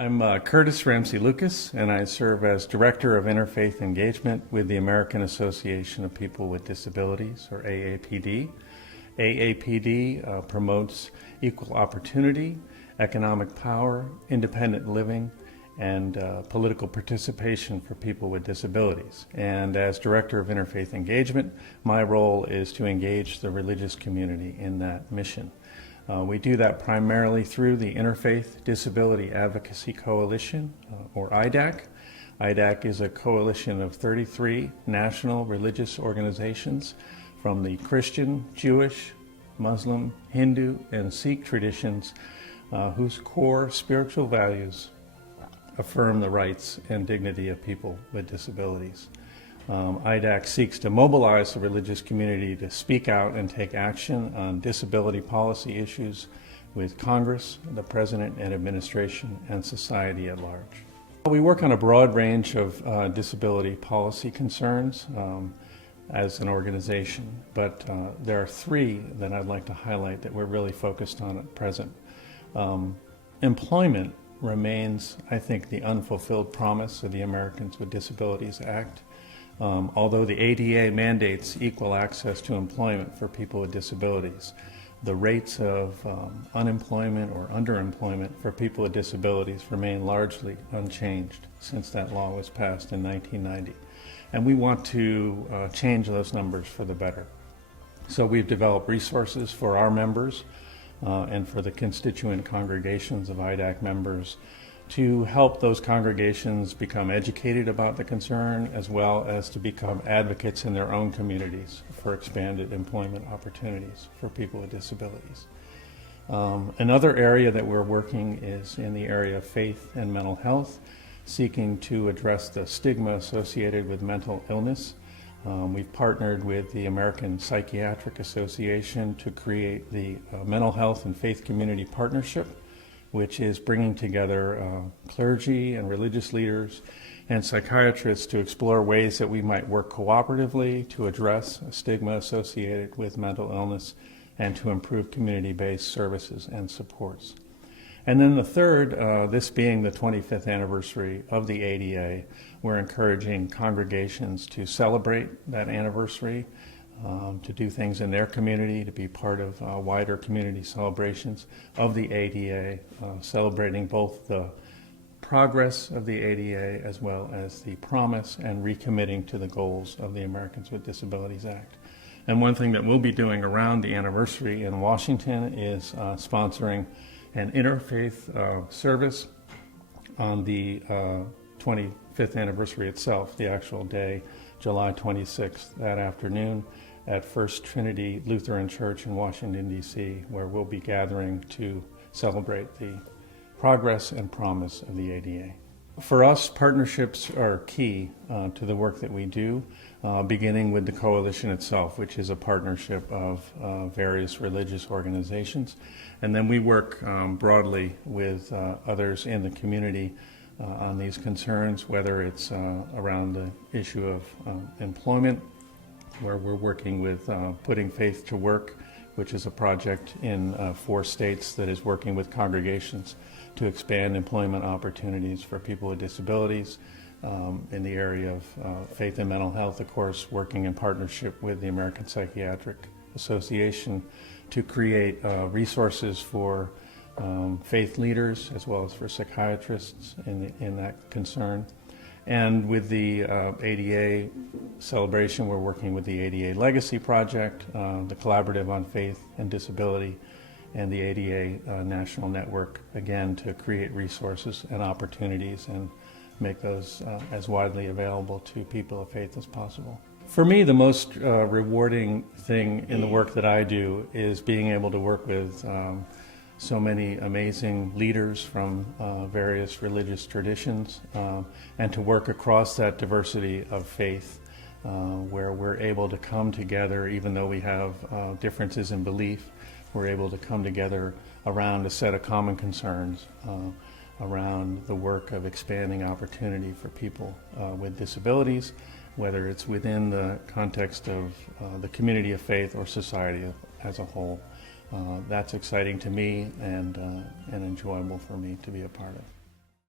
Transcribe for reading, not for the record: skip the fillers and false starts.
I'm Curtis Ramsey Lucas, and I serve as Director of Interfaith Engagement with the American Association of People with Disabilities, or AAPD. AAPD promotes equal opportunity, economic power, independent living, and political participation for people with disabilities. And as Director of Interfaith Engagement, my role is to engage the religious community in that mission. We do that primarily through the Interfaith Disability Advocacy Coalition, or IDAC. IDAC is a coalition of 33 national religious organizations from the Christian, Jewish, Muslim, Hindu, and Sikh traditions whose core spiritual values affirm the rights and dignity of people with disabilities. IDAC seeks to mobilize the religious community to speak out and take action on disability policy issues with Congress, the President and administration, and society at large. We work on a broad range of disability policy concerns as an organization, but there are three that I'd like to highlight that we're really focused on at present. Employment remains, I think, the unfulfilled promise of the Americans with Disabilities Act. Although the ADA mandates equal access to employment for people with disabilities, the rates of unemployment or underemployment for people with disabilities remain largely unchanged since that law was passed in 1990. And we want to change those numbers for the better. So we've developed resources for our members and for the constituent congregations of IDAC members to help those congregations become educated about the concern, as well as to become advocates in their own communities for expanded employment opportunities for people with disabilities. Another area that we're working is in the area of faith and mental health, seeking to address the stigma associated with mental illness. We've partnered with the American Psychiatric Association to create the Mental Health and Faith Community Partnership, which is bringing together clergy and religious leaders and psychiatrists to explore ways that we might work cooperatively to address stigma associated with mental illness and to improve community-based services and supports. And then the third, this being the 25th anniversary of the ADA, we're encouraging congregations to celebrate that anniversary, to do things in their community, to be part of wider community celebrations of the ADA, celebrating both the progress of the ADA as well as the promise and recommitting to the goals of the Americans with Disabilities Act. And one thing that we'll be doing around the anniversary in Washington is sponsoring an interfaith service on the 25th anniversary itself, the actual day, July 26th, that afternoon, at First Trinity Lutheran Church in Washington, D.C., where we'll be gathering to celebrate the progress and promise of the ADA. For us, partnerships are key to the work that we do, beginning with the coalition itself, which is a partnership of various religious organizations. And then we work broadly with others in the community on these concerns, whether it's around the issue of employment, where we're working with Putting Faith to Work, which is a project in 4 states that is working with congregations to expand employment opportunities for people with disabilities. In the area of faith and mental health, of course, working in partnership with the American Psychiatric Association to create resources for faith leaders as well as for psychiatrists in that concern. And with the ADA celebration, we're working with the ADA Legacy Project, the Collaborative on Faith and Disability, and the ADA National Network, again, to create resources and opportunities and make those as widely available to people of faith as possible. For me, the most rewarding thing in the work that I do is being able to work with so many amazing leaders from various religious traditions, and to work across that diversity of faith, where we're able to come together, even though we have differences in belief, we're able to come together around a set of common concerns, around the work of expanding opportunity for people with disabilities, whether it's within the context of the community of faith or society as a whole. That's exciting to me and enjoyable for me to be a part of.